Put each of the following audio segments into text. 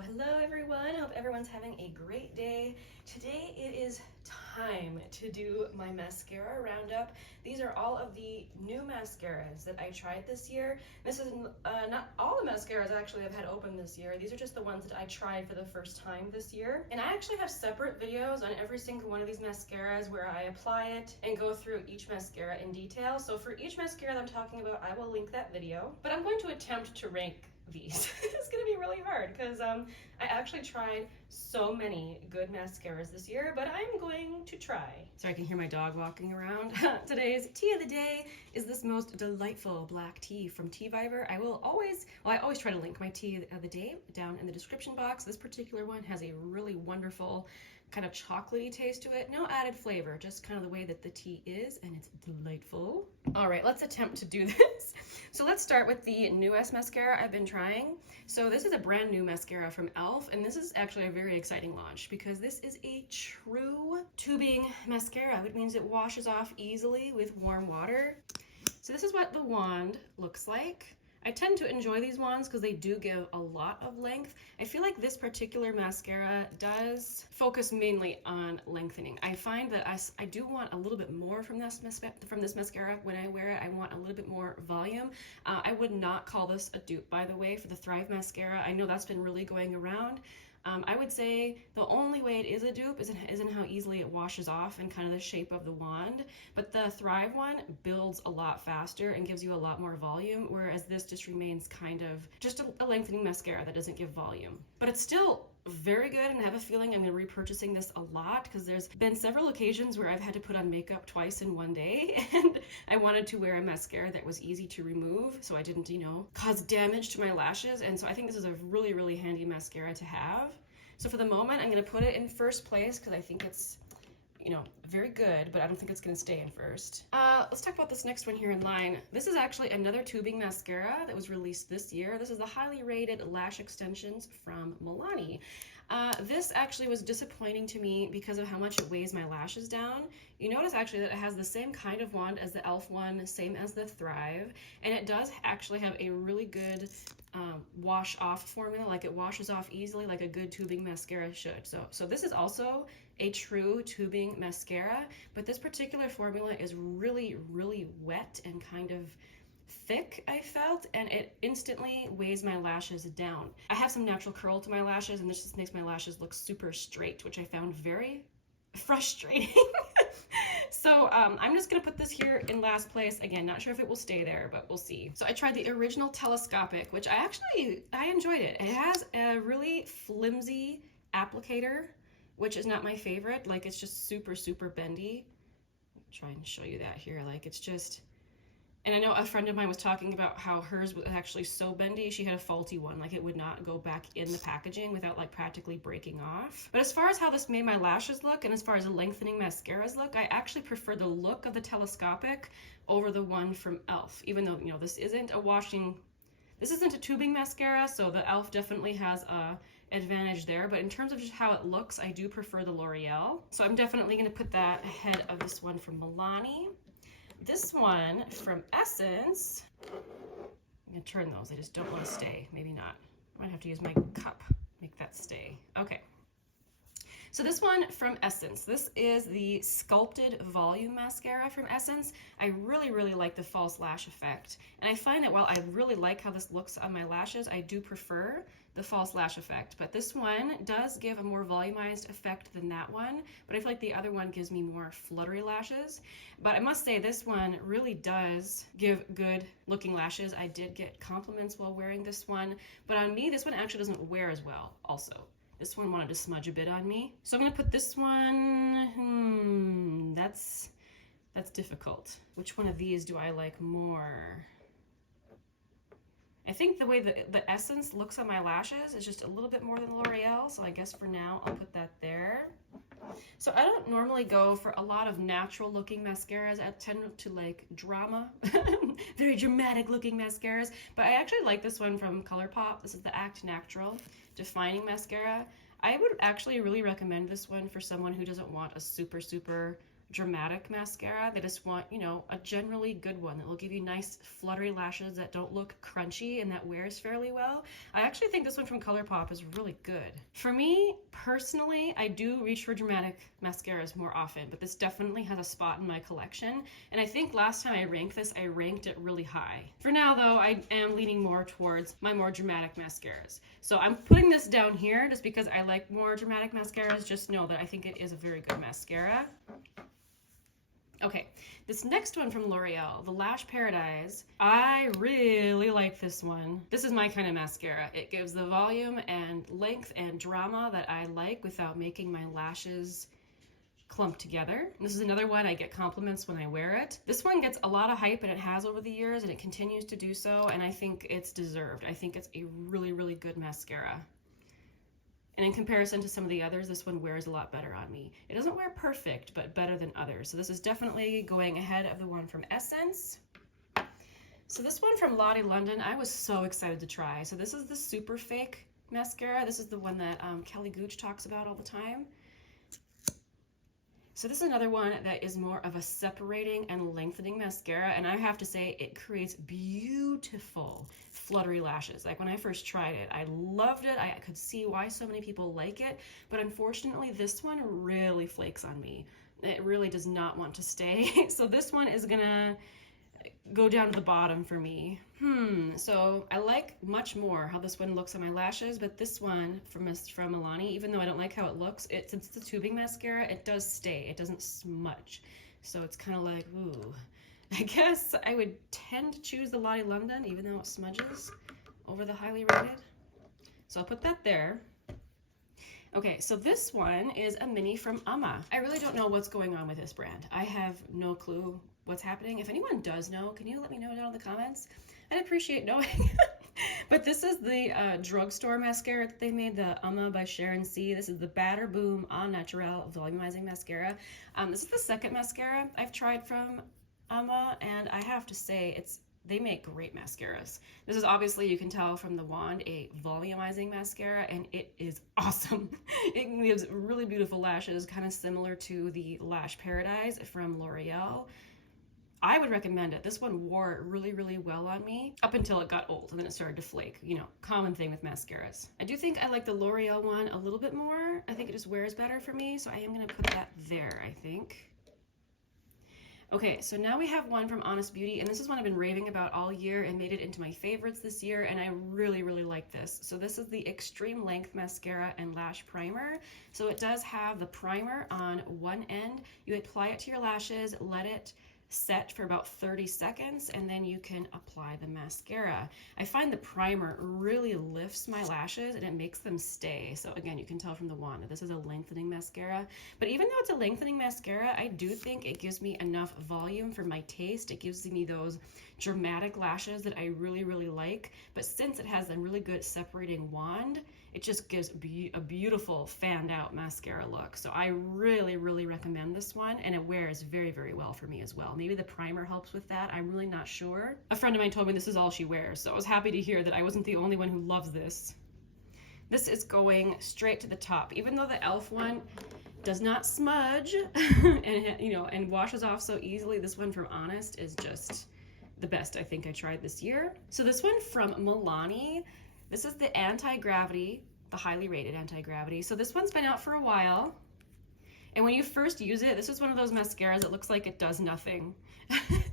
Hello everyone. Hope everyone's having a great day. Today it is time to do my mascara roundup. These are all of the new mascaras that I tried this year. This is not all the mascaras actually I've had open this year. These are just the ones that I tried for the first time this year. And I actually have separate videos on every single one of these mascaras where I apply it and go through each mascara in detail. So for each mascara that I'm talking about, I will link that video. But I'm going to attempt to rank these. It's gonna be really hard because I actually tried so many good mascaras this year, but I'm going to try. So I can hear my dog walking around. Today's tea of the day is this most delightful black tea from Tea Viber. I always try to link my tea of the day down in the description box. This particular one has a really wonderful kind of chocolatey taste to it. No added flavor, just kind of the way that the tea is, and it's delightful. All right, let's attempt to do this. So let's start with the newest mascara I've been trying. So this is a brand new mascara from e.l.f. and this is actually a very exciting launch because this is a true tubing mascara, which means it washes off easily with warm water. So this is what the wand looks like. I tend to enjoy these wands because they do give a lot of length. I feel like this particular mascara does focus mainly on lengthening. I find that I do want a little bit more from this mascara when I wear it. I want a little bit more volume. I would not call this a dupe, by the way, for the Thrive mascara. I know that's been really going around. I would say the only way it is a dupe is in how easily it washes off and kind of the shape of the wand. But the Thrive one builds a lot faster and gives you a lot more volume, whereas this just remains kind of just a lengthening mascara that doesn't give volume. But it's still very good, and I have a feeling I'm going to be repurchasing this a lot because there's been several occasions where I've had to put on makeup twice in one day and I wanted to wear a mascara that was easy to remove so I didn't, cause damage to my lashes. And so I think this is a really, really handy mascara to have. So for the moment, I'm going to put it in first place because I think it's, very good, but I don't think it's going to stay in first. Let's talk about this next one here in line. This is actually another tubing mascara that was released this year. This is the highly rated Lash Extensions from Milani. This actually was disappointing to me because of how much it weighs my lashes down. You notice actually that it has the same kind of wand as the e.l.f. one, same as the Thrive, and it does actually have a really good wash off formula. Like it washes off easily like a good tubing mascara should. So this is also a true tubing mascara, but this particular formula is really, really wet and kind of thick, I felt, and it instantly weighs my lashes down. I have some natural curl to my lashes, and this just makes my lashes look super straight, which I found very frustrating. So I'm just gonna put this here in last place. Again, not sure if it will stay there, but we'll see. So I tried the original Telescopic, which I enjoyed it. It has a really flimsy applicator, which is not my favorite. Like, it's just super, super bendy. I'll try and show you that here. Like, it's just, and I know a friend of mine was talking about how hers was actually so bendy, she had a faulty one. Like, it would not go back in the packaging without like practically breaking off. But as far as how this made my lashes look, and as far as the lengthening mascaras look, I actually prefer the look of the Telescopic over the one from e.l.f. Even though, this isn't a tubing mascara, so the e.l.f. definitely has a advantage there, but in terms of just how it looks, I do prefer the L'Oreal. So I'm definitely going to put that ahead of this one from Milani. This one from Essence, I'm going to turn those. I just don't want to stay. Maybe not. I might have to use my cup, make that stay. Okay. So this one from Essence, this is the Sculpted Volume Mascara from Essence. I really, really like the false lash effect. And I find that while I really like how this looks on my lashes, I do prefer the false lash effect. But this one does give a more volumized effect than that one. But I feel like the other one gives me more fluttery lashes. But I must say this one really does give good looking lashes. I did get compliments while wearing this one. But on me, this one actually doesn't wear as well also. This one wanted to smudge a bit on me. So I'm gonna put this one, that's difficult. Which one of these do I like more? I think the way the Essence looks on my lashes is just a little bit more than L'Oreal, so I guess for now I'll put that there. So I don't normally go for a lot of natural looking mascaras. I tend to like drama, very dramatic looking mascaras, but I actually like this one from Colourpop. This is the Act Natural Defining Mascara. I would actually really recommend this one for someone who doesn't want a super, super dramatic mascara. They just want, you know, a generally good one that will give you nice fluttery lashes that don't look crunchy and that wears fairly well. I actually think this one from Colourpop is really good. For me, personally, I do reach for dramatic mascaras more often, but this definitely has a spot in my collection. And I think last time I ranked this, I ranked it really high. For now though, I am leaning more towards my more dramatic mascaras. So I'm putting this down here just because I like more dramatic mascaras. Just know that I think it is a very good mascara. Okay, this next one from L'Oreal, the Lash Paradise, I really like this one. This is my kind of mascara. It gives the volume and length and drama that I like without making my lashes clump together. And this is another one I get compliments when I wear it. This one gets a lot of hype, and it has over the years, and it continues to do so, and I think it's deserved. I think it's a really, really good mascara. And in comparison to some of the others, this one wears a lot better on me. It doesn't wear perfect, but better than others. So this is definitely going ahead of the one from Essence. So this one from Lottie London, I was so excited to try. So this is the Superfake mascara. This is the one that Kelly Gooch talks about all the time. So this is another one that is more of a separating and lengthening mascara, and I have to say it creates beautiful fluttery lashes. Like when I first tried it, I loved it. I could see why so many people like it, but unfortunately this one really flakes on me. It really does not want to stay. So this one is gonna go down to the bottom for me. So I like much more how this one looks on my lashes, but this one from Milani, even though I don't like how it looks, since it's a tubing mascara, it does stay. It doesn't smudge. So it's kind of like, ooh. I guess I would tend to choose the Lottie London, even though it smudges, over the highly rated. So I'll put that there. Okay, so this one is a mini from Uoma. I really don't know what's going on with this brand. I have no clue what's happening. If anyone does know, can you let me know down in the comments? I'd appreciate knowing. But this is the drugstore mascara that they made, the Uoma by Sharon. This is the Batter Boom Acte Natural volumizing mascara. This is the second mascara I've tried from Uoma, and I have to say they make great mascaras. This is obviously, you can tell from the wand, a volumizing mascara, and it is awesome. It gives really beautiful lashes, kind of similar to the Lash Paradise from L'Oreal. I would recommend it. This one wore really, really well on me up until it got old and then it started to flake. You know, common thing with mascaras. I do think I like the L'Oreal one a little bit more. I think it just wears better for me, so I am gonna put that there, I think. Okay, so now we have one from Honest Beauty, and this is one I've been raving about all year and made it into my favorites this year, and I really, really like this. So this is the Extreme Length Mascara and Lash Primer. So it does have the primer on one end. You apply it to your lashes, let it set for about 30 seconds, and then you can apply the mascara. I find the primer really lifts my lashes and it makes them stay. So again, you can tell from the wand that this is a lengthening mascara, but even though it's a lengthening mascara, I do think it gives me enough volume for my taste. It gives me those dramatic lashes that I really, really like, but since it has a really good separating wand, it just gives a beautiful fanned out mascara look. So I really, really recommend this one, and it wears very, very well for me as well. Maybe the primer helps with that. I'm really not sure. A friend of mine told me this is all she wears, so I was happy to hear that I wasn't the only one who loves this. This is going straight to the top. Even though the e.l.f. one does not smudge and washes off so easily, this one from Honest is just the best I think I tried this year. So this one from Milani, this is the Antigravity, the highly rated Antigravity. So this one's been out for a while. And when you first use it, this is one of those mascaras that looks like it does nothing.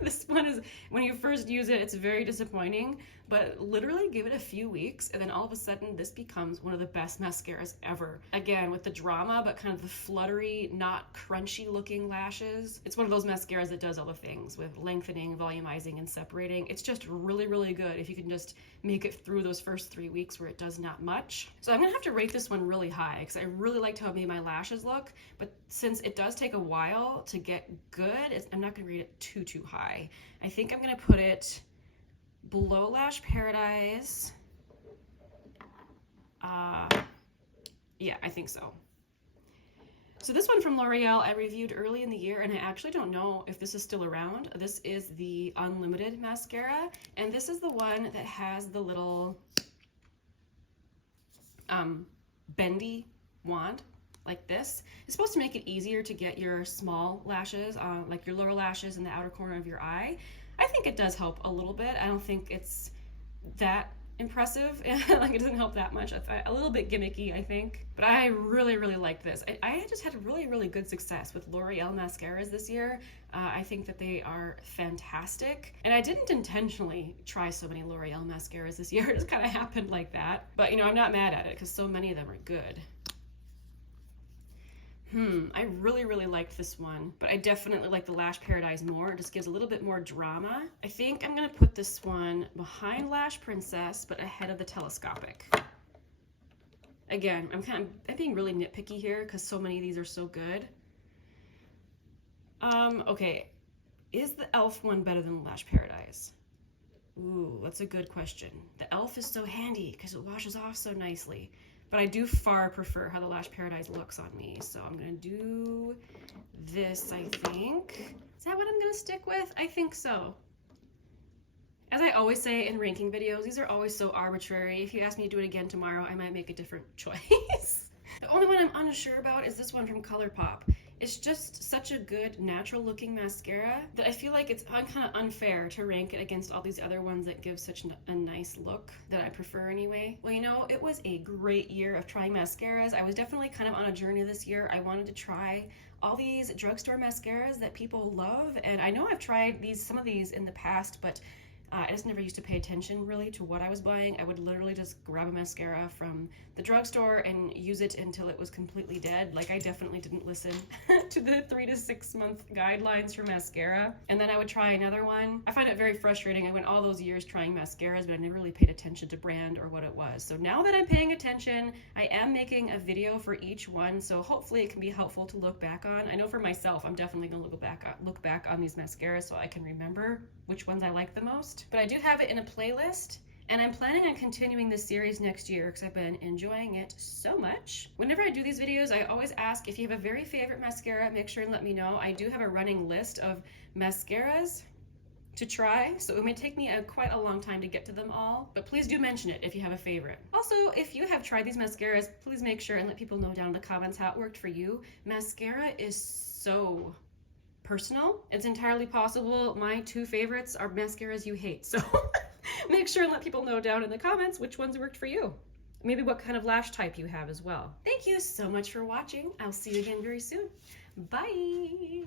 This one is, when you first use it, it's very disappointing, but literally give it a few weeks and then all of a sudden this becomes one of the best mascaras ever. Again, with the drama, but kind of the fluttery, not crunchy looking lashes. It's one of those mascaras that does all the things with lengthening, volumizing, and separating. It's just really, really good if you can just make it through those first 3 weeks where it does not much. So I'm gonna have to rate this one really high because I really liked how it made my lashes look, but since it does take a while to get good, I'm not gonna rate it too high. I think I'm gonna put it below Lash Paradise. Yeah, I think so. So this one from L'Oreal I reviewed early in the year, and I actually don't know if this is still around. This is the Unlimited mascara, and this is the one that has the little bendy wand like this. It's supposed to make it easier to get your small lashes, like your lower lashes in the outer corner of your eye. I think it does help a little bit. I don't think it's that impressive. Like, it doesn't help that much. A little bit gimmicky, I think. But I really, really liked this. I just had really, really good success with L'Oreal mascaras this year. I think that they are fantastic. And I didn't intentionally try so many L'Oreal mascaras this year. It just kind of happened like that. But, you know, I'm not mad at it because so many of them are good. I really, really liked this one, but I definitely like the Lash Paradise more. It just gives a little bit more drama. I think I'm gonna put this one behind Lash Princess, but ahead of the Telescopic. Again, I'm being really nitpicky here because so many of these are so good. Okay, is the e.l.f. one better than the Lash Paradise? Ooh, that's a good question. The e.l.f. is so handy because it washes off so nicely. But I do far prefer how the Lash Paradise looks on me. So I'm going to do this, I think. Is that what I'm going to stick with? I think so. As I always say in ranking videos, these are always so arbitrary. If you ask me to do it again tomorrow, I might make a different choice. The only one I'm unsure about is this one from Colourpop. It's just such a good natural looking mascara that I feel like it's kind of unfair to rank it against all these other ones that give such a nice look that I prefer anyway. Well, you know, it was a great year of trying mascaras. I was definitely kind of on a journey this year. I wanted to try all these drugstore mascaras that people love, and I know I've tried some of these in the past, but I just never used to pay attention really to what I was buying. I would literally just grab a mascara from the drugstore and use it until it was completely dead. Like, I definitely didn't listen to the 3 to 6 month guidelines for mascara. And then I would try another one. I find it very frustrating. I went all those years trying mascaras, but I never really paid attention to brand or what it was. So now that I'm paying attention, I am making a video for each one. So hopefully it can be helpful to look back on. I know for myself, I'm definitely gonna look back on these mascaras so I can remember which ones I like the most. But I do have it in a playlist, and I'm planning on continuing this series next year because I've been enjoying it so much. Whenever I do these videos, I always ask if you have a very favorite mascara, make sure and let me know. I do have a running list of mascaras to try, so it may take me quite a long time to get to them all, but please do mention it if you have a favorite. Also, if you have tried these mascaras, please make sure and let people know down in the comments how it worked for you. Mascara is so personal. It's entirely possible my 2 favorites are mascaras you hate, so make sure and let people know down in the comments which ones worked for you. Maybe what kind of lash type you have as well. Thank you so much for watching. I'll see you again very soon. Bye!